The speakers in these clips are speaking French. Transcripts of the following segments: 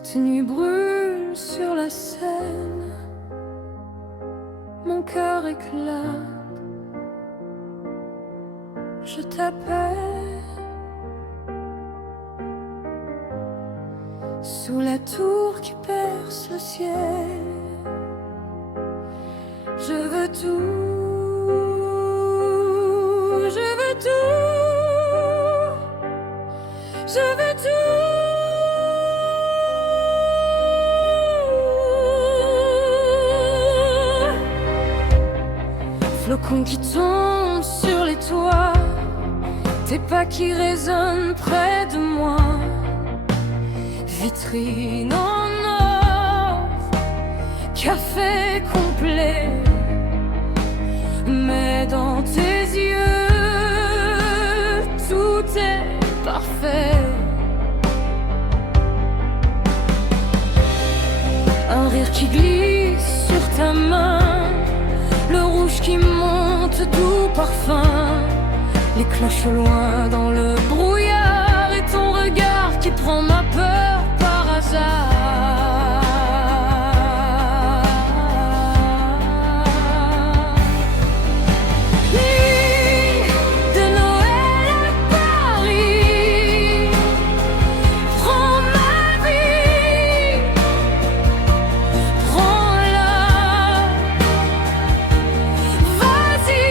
Cette nuit brûle sur la scène, mon cœur éclate. Je t'appelle sous la tour qui perce le ciel. Je veux tout, je veux tout, je veux tout. Flocons qui tombent sur les toits, tes pas qui résonnent près de moi. Vitrine en or, café complet, mais dans tes yeux, tout est parfait. Un rire qui glisse sur ta main, le rouge qui monte, doux parfum, les cloches au loin dans le brouillard, et ton regard qui prend ma peur par hasard. Nuit de Noël à Paris, prends ma vie, prends-la. Vas-y,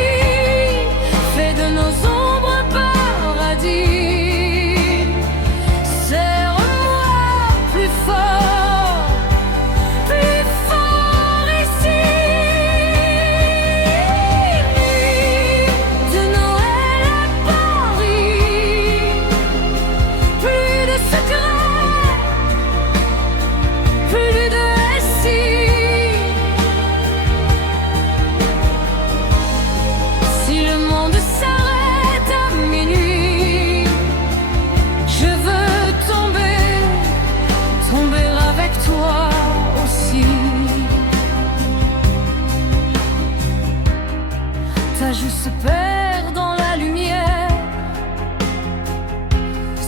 fais de nos ombres un paradis. Serre-moi plus fort ici. Nuit de Noël à Paris, plus de secrets, plus de récits. Si le monde s'arrête à minuit, je veux tomber, tomber avec toi aussi. Ta joue se perd dans la lumière,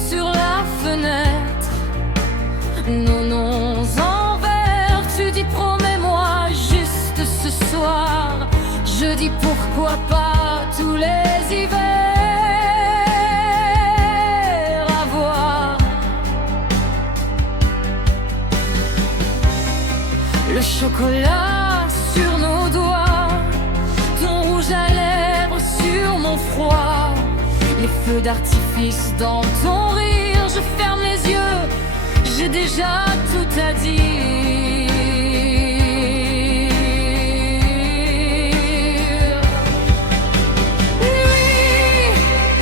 sur la fenêtre, nos noms en vert. Tu dis promets-moi juste ce soir. Je dis pourquoi pas tous les hivers à voir. Le chocolat sur nos doigts, ton rouge à lèvres sur mon froid, les feux d'artifice dans ton rire. Je ferme les yeux, j'ai déjà tout à dire. Nuit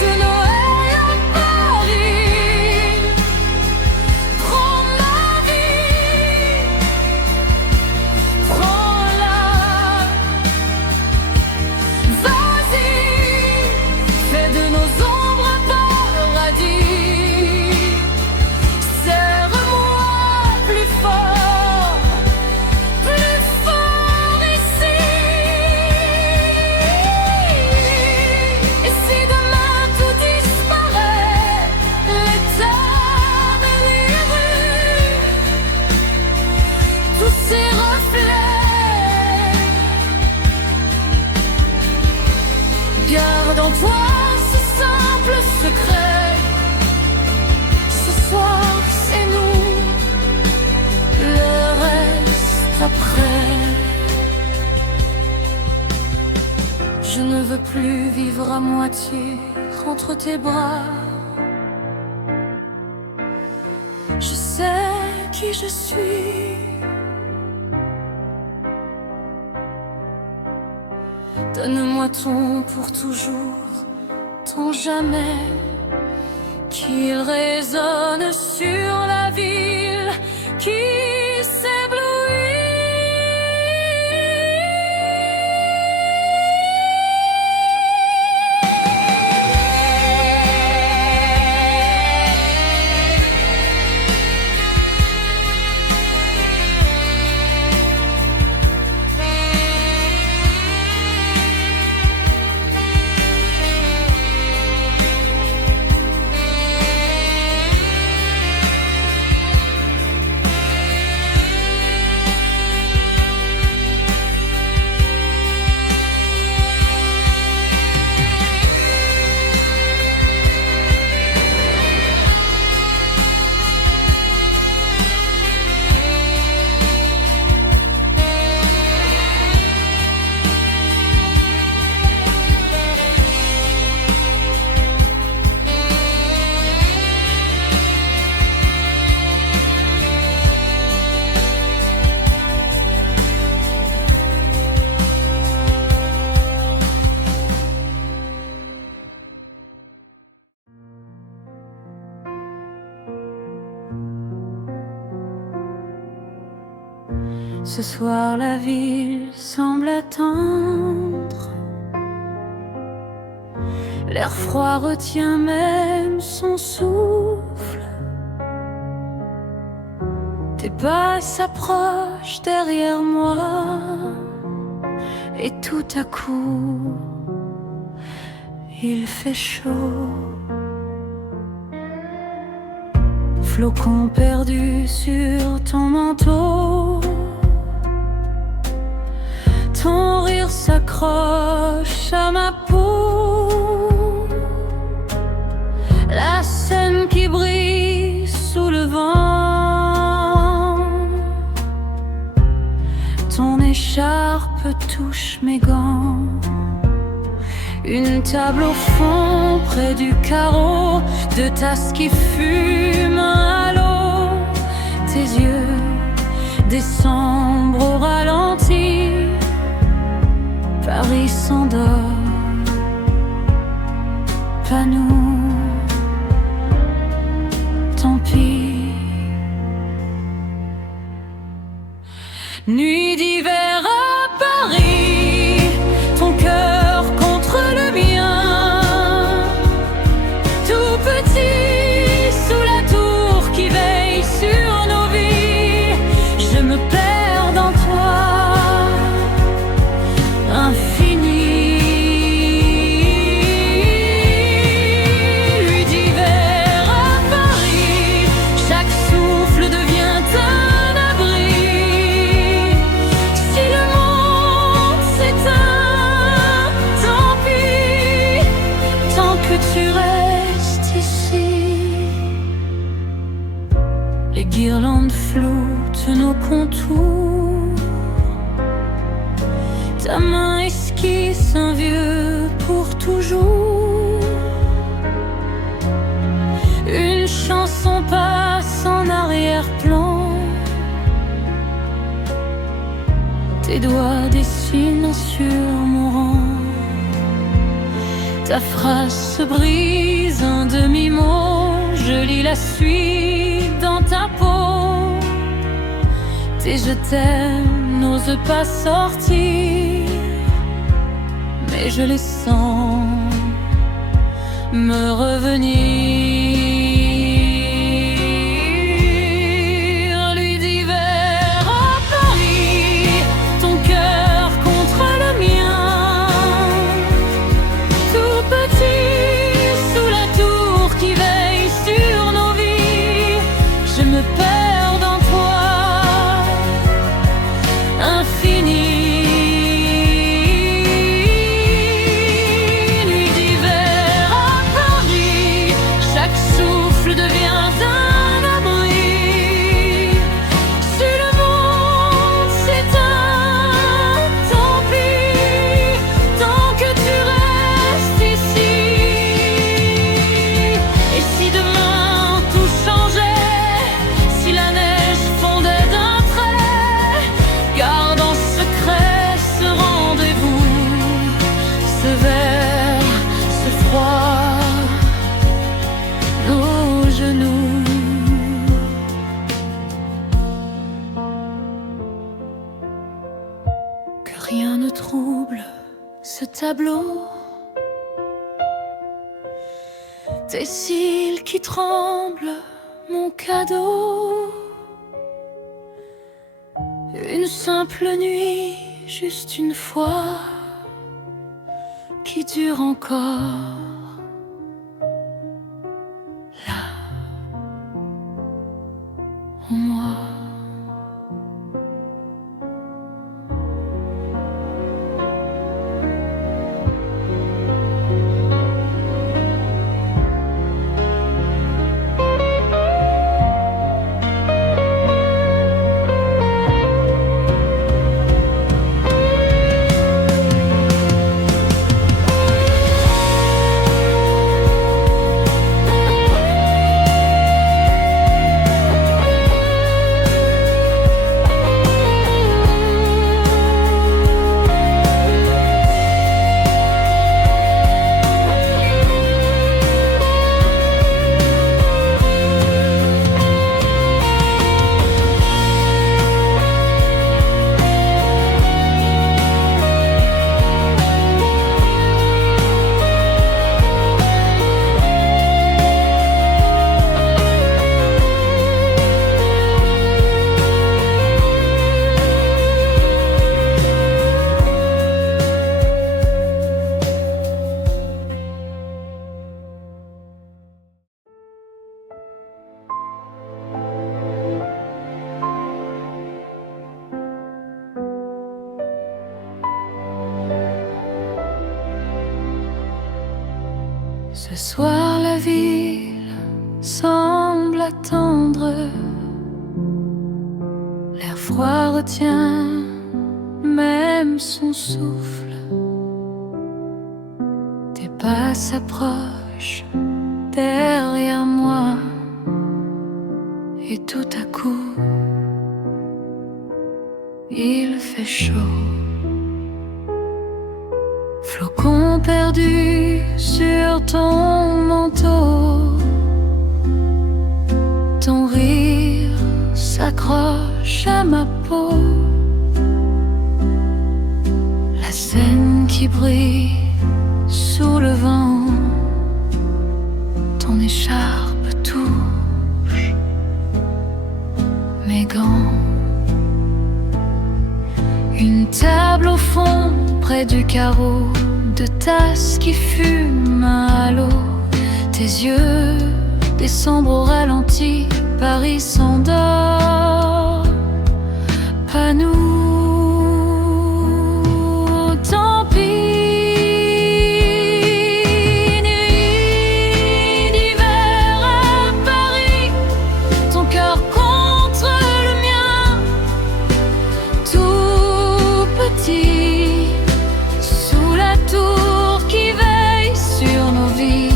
de Noël à Paris, prends ma vie, prends-la. Vas-y, fais de nos ombres un paradis. Serre-moi plus fort ici. Et si demain tout disparaît, les tables et les rues, tous ces reflets, garde en toi ce simple secret. Ce soir c'est nous, le reste après. Je ne veux plus vivre à moitié entre tes bras. Je sais qui je suis. Donne-moi ton pour toujours, ton jamais, qu'il résonne sur la ville qui s'éblouit. Ce soir la ville semble attendre. L'air froid retient même son souffle. Tes pas s'approchent derrière moi. Et tout à coup, il fait chaud. Flocon perdu sur ton manteau. Ton rire s'accroche à ma peau. La scène qui brille sous le vent. Ton écharpe touche mes gants. Une table au fond près du carreau. Deux tasses qui fument à l'eau. Tes yeux décembre au ralenti. Paris s'endort, pas nous, tant pis. Nuit d'hiver à Paris, ton cœur contre le mien. Tout petit sous la tour qui veille sur nos vies. Je me perds dans toi. Tu restes ici. Les guirlandes floutent nos contours. Ta main esquisse un vieux pour toujours. Une chanson passe en arrière-plan. Tes doigts dessinent sur mon rang. Ta phrase se brise un demi-mot. Je lis la suite dans ta peau. Tes je t'aime n'osent pas sortir, mais je les sens me revenir. Nuit d'hiver à Paris, ton cœur contre le mien. Je me perds dans toi, infini. Nuit d'hiver à Paris, chaque souffle devient un abri. Si le monde s'éteint, tant pis, tant que tu restes ici. Et si demain tout changeait, si la neige fondait d'un trait, garde en secret ce rendez-vous, ce verre, ce froid, nos genoux. Que rien ne trouble ce tableau. Tes cils qui tremblent, mon cadeau. Une simple nuit, juste une fois, qui dure encore. Là, en moi. soir, la ville semble attendre. L'air froid retient même son souffle. Tes pas s'approchent derrière moi. Et tout à coup, il fait chaud. Flocon perdu sur ton manteau, ton rire s'accroche à ma peau. La scène qui brille sous le vent, ton écharpe touche mes gants. Une table au fond près du carreau, de tasses qui fument à l'eau. Tes yeux descendent au ralenti, Paris s'endort, pas nous, tant pis. Nuit d'hiver à Paris, ton cœur contre le mien, tout petit, sous la tour qui veille sur nos vies.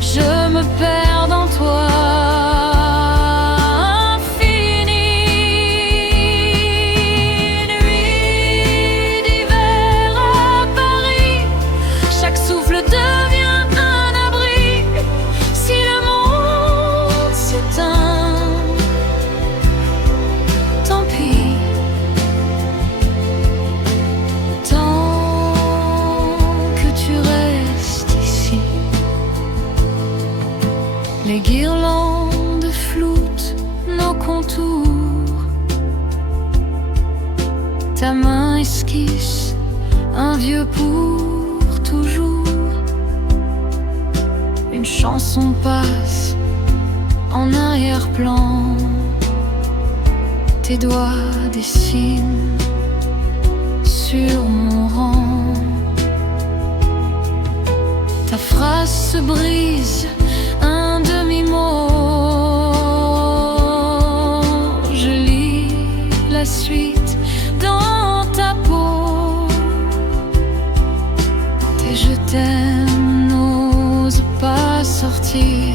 Je me perds dans toi. Les guirlandes floutent nos contours. Ta main esquisse un vieux pour toujours. Une chanson passe en arrière-plan. Tes doigts dessinent sur mon rang. Ta phrase se brise, un demi-mot. Je lis la suite dans ta peau. Tes je t'aime n'osent pas sortir,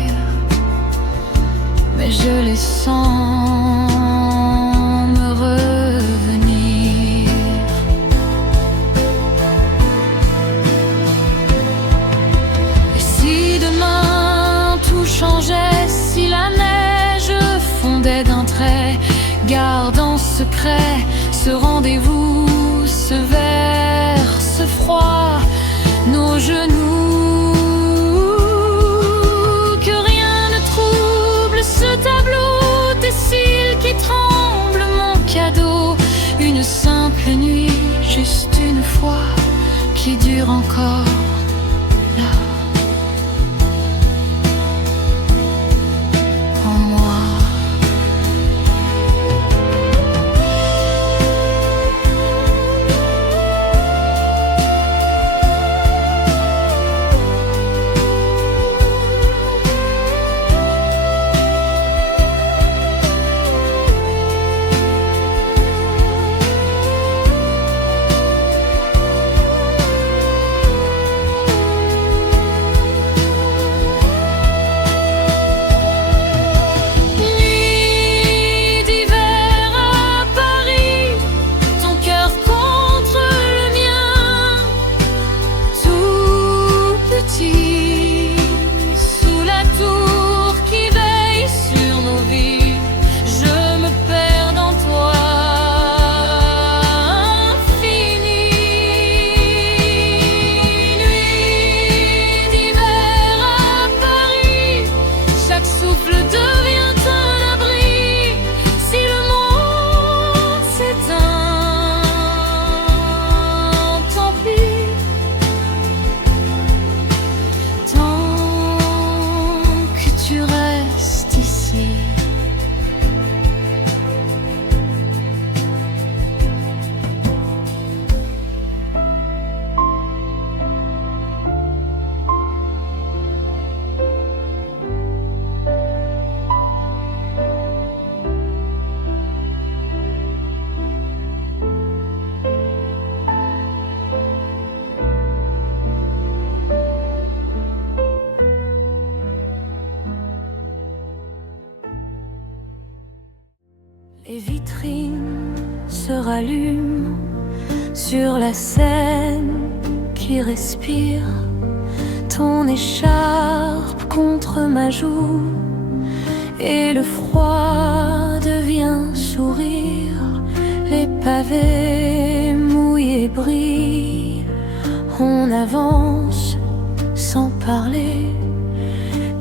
mais je les sens me revenir. Et si demain tout changeait, si la neige fondait d'un trait, garde en secret ce rendez-vous, ce verre, ce froid, nos genoux. Que rien ne trouble ce tableau, tes cils qui tremblent, mon cadeau. Une simple nuit, juste une fois, qui dure encore là. lignes se rallument sur la scène qui respire. Ton écharpe contre ma joue et le froid devient sourire. Les pavés mouillés brillent. On avance sans parler.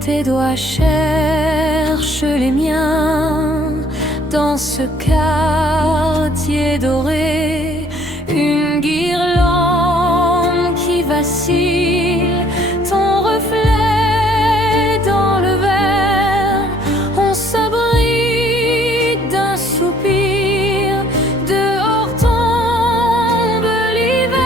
Tes doigts cherchent les miens dans ce quartier doré. Une guirlande qui vacille, ton reflet dans le verre. On s'abrite d'un soupir, dehors tombe l'hiver.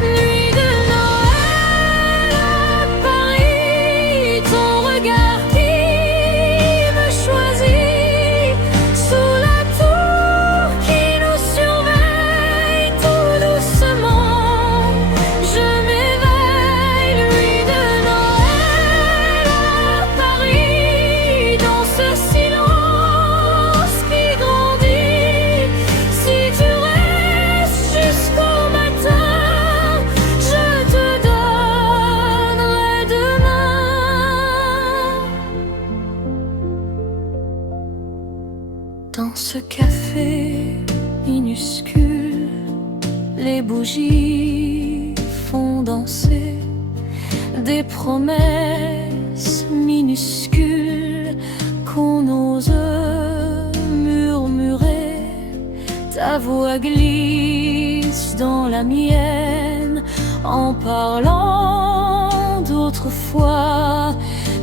Nuit de Noël à Paris, ton regard qui me choisit. Sous la tour qui nous surveille tout doucement, je m'éveille. Nuit de Noël à Paris, dans ce silence qui grandit. Si tu restes jusqu'au matin, je te donnerai demain. Dans ce café minuscule, les bougies font danser des promesses minuscules qu'on ose murmurer. Ta voix glisse dans la mienne en parlant d'autrefois,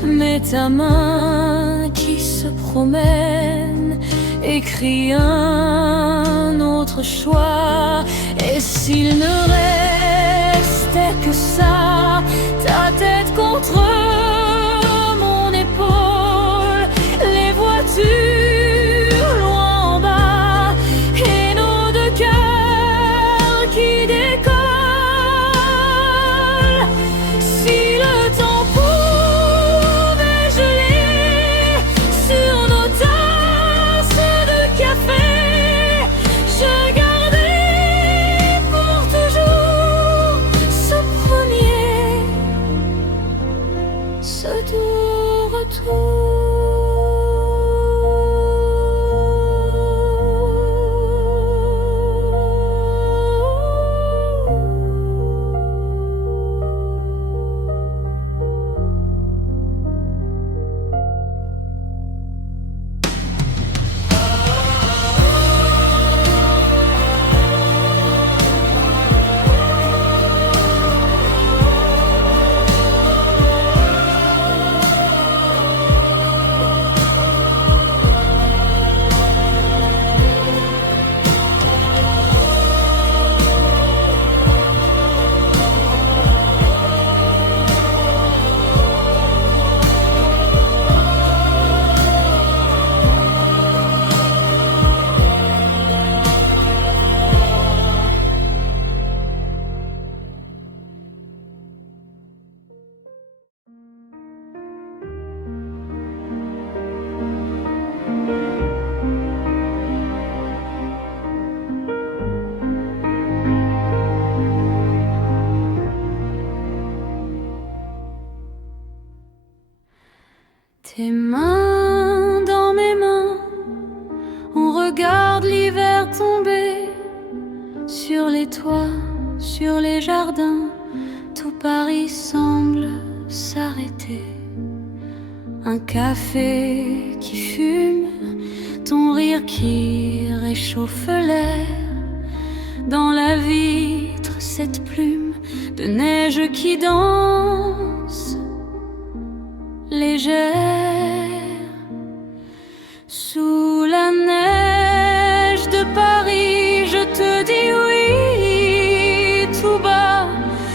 mais ta main qui se promène écrit un autre choix. Et s'il ne restait que ça, ta tête contre mon épaule, les voitures loin en bas et nos deux cœurs qui décollent. Si le temps pouvait geler sur nos tasses de café, je gardais pour toujours ce premier, ce doux retour. Tes mains dans mes mains, on regarde l'hiver tomber sur les toits, sur les jardins. Tout Paris semble s'arrêter. Un café qui fume, ton rire qui réchauffe l'air. Dans la vitre, cette plume de neige qui danse, légère. Sous la neige de Paris, je te dis oui, tout bas.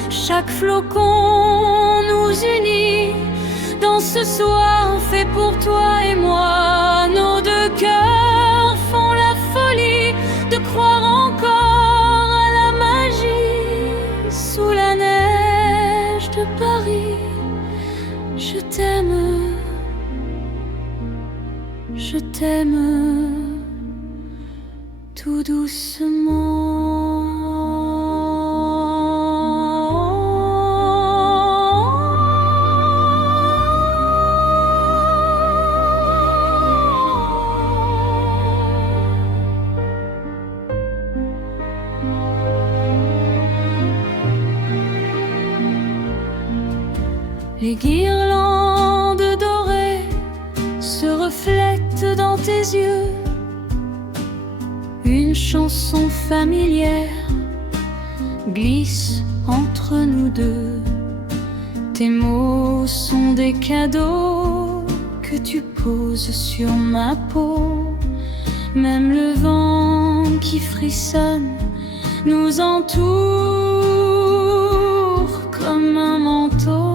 Chaque flocon nous unit dans ce soir fait pour toi et moi. Nos deux cœurs font la folie de croire encore à la magie. Sous la neige de Paris, je t'aime, je t'aime. t'aime tout doucement. Les guirlandes dorées se reflètent dans tes yeux. Une chanson familière glisse entre nous deux. Tes mots sont des cadeaux que tu poses sur ma peau. Même le vent qui frissonne nous entoure comme un manteau.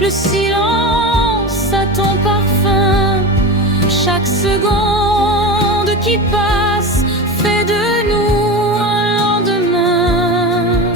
Le silence a ton parfum. Chaque seconde qui passe fait de nous un lendemain.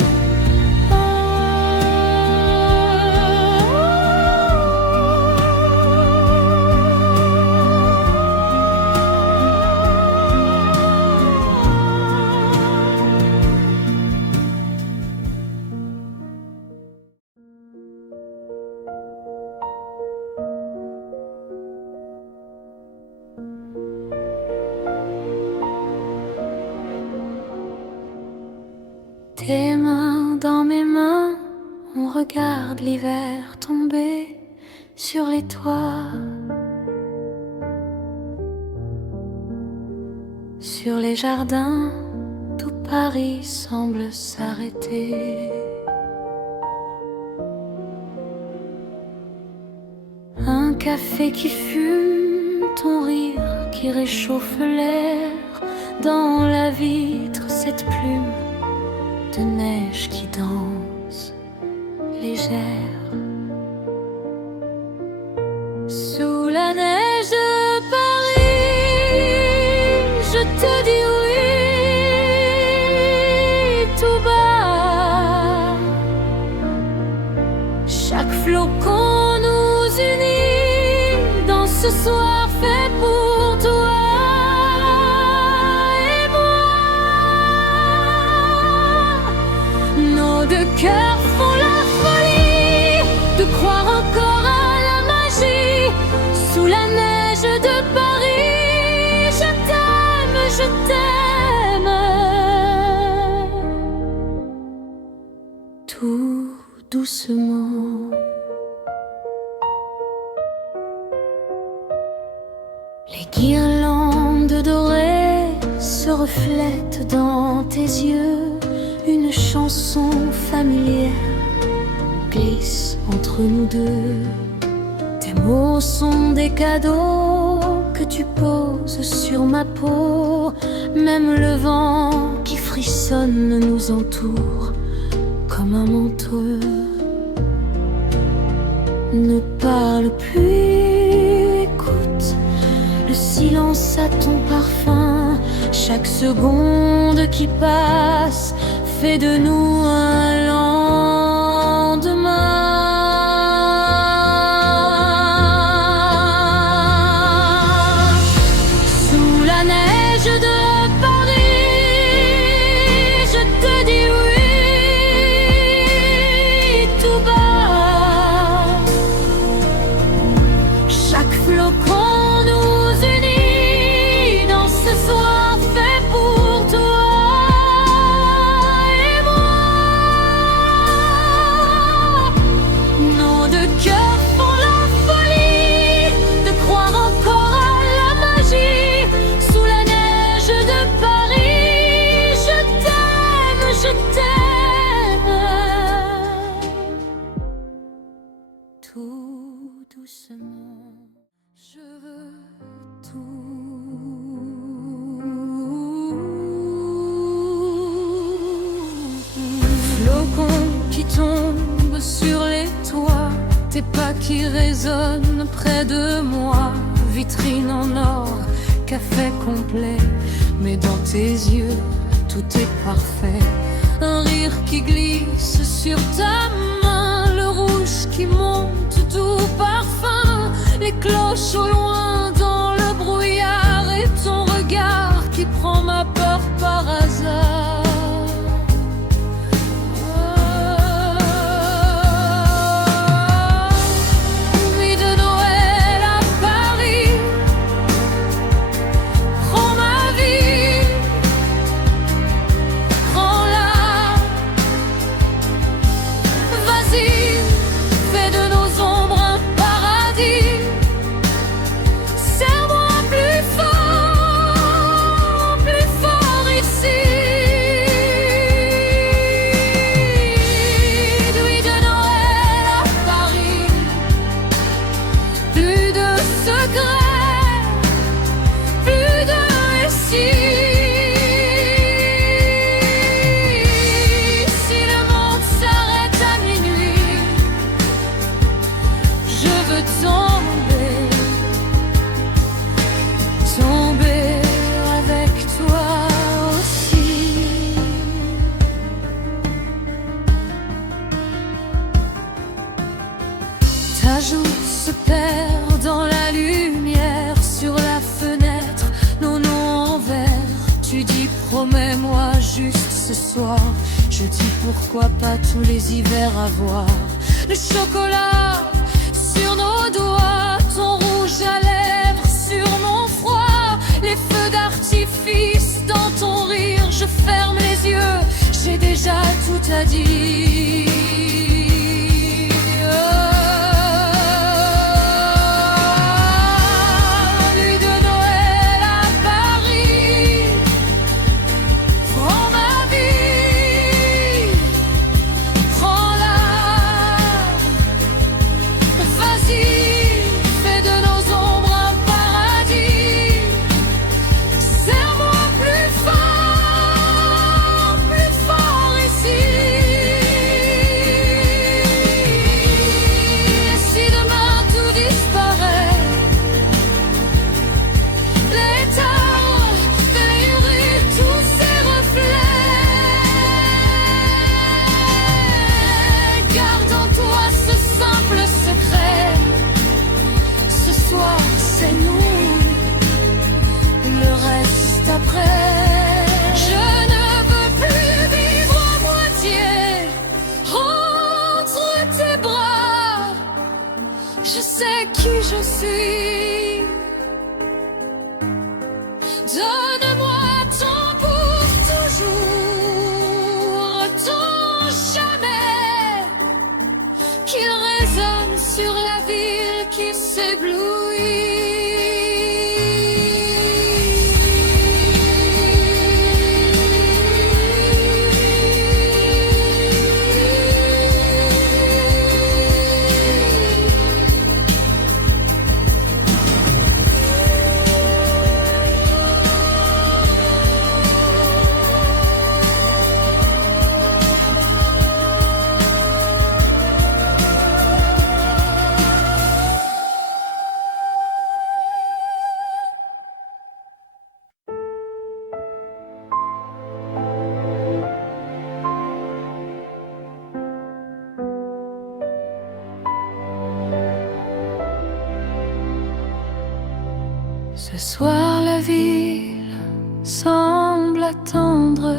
Tes mains dans mes mains, on regarde l'hiver tomber sur les toits, sur les jardins, tout Paris semble s'arrêter. Un café qui fume, ton rire qui réchauffe l'air, dans la vitre cette plume de neige qui danse, légère. Sous la neige de Paris, je te dis oui, tout bas. Chaque flocon nous unit dans ce soir fait pour toi. Deux cœurs font la folie de croire encore à la magie. Sous la neige de Paris, je t'aime, je t'aime. Tout doucement. Les guirlandes dorées se reflètent dans tes yeux. Une chanson familière glisse entre nous deux. Tes mots sont des cadeaux que tu poses sur ma peau. Même le vent qui frissonne nous entoure comme un manteau. Ne parle plus, écoute, le silence a ton parfum. Chaque seconde qui passe fait de nous un lendemain. Sous la neige de Paris, je te dis oui, tout bas. Chaque flocon nous unit dans ce soir fait pour toi. Tout doucement, je veux tout. Flocons qui tombent sur les toits, tes pas qui résonnent près de moi. Vitrine en or, café complet, mais dans tes yeux tout est parfait. Un rire qui glisse sur ta main, le rouge qui monte, doux parfum, les cloches au loin dans le brouillard, et ton regard qui prend ma peur par hasard. Ta joue se perd dans la lumière, sur la fenêtre, nos noms en vert. Tu dis promets-moi juste ce soir. Je dis pourquoi pas tous les hivers à voir. Le chocolat sur nos doigts, ton rouge à lèvres sur mon froid, les feux d'artifice dans ton rire. Je ferme les yeux, j'ai déjà tout à dire. Qui je suis. Donne-moi ton pour toujours, ton jamais, qu'il résonne sur la ville qui s'éblouit. Ce soir la ville semble attendre,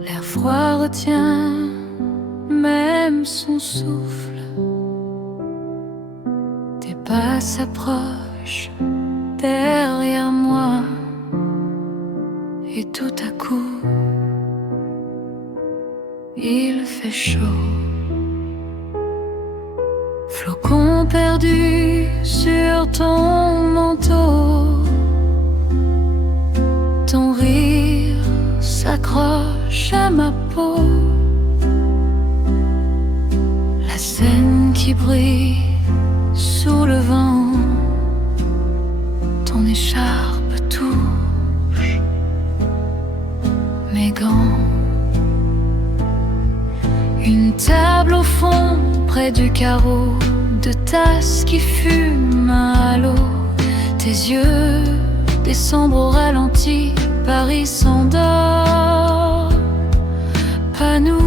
l'air froid retient même son souffle. Tes pas s'approchent derrière moi, et tout à coup il fait chaud. Flocons perdus sur ton manteau, ton rire s'accroche à ma peau. La scène qui brille sous le vent, ton écharpe touche mes gants. Une table au fond près près du carreau de tasse qui fume à l'eau. Tes yeux descendent au ralenti, Paris s'endort, pas nous.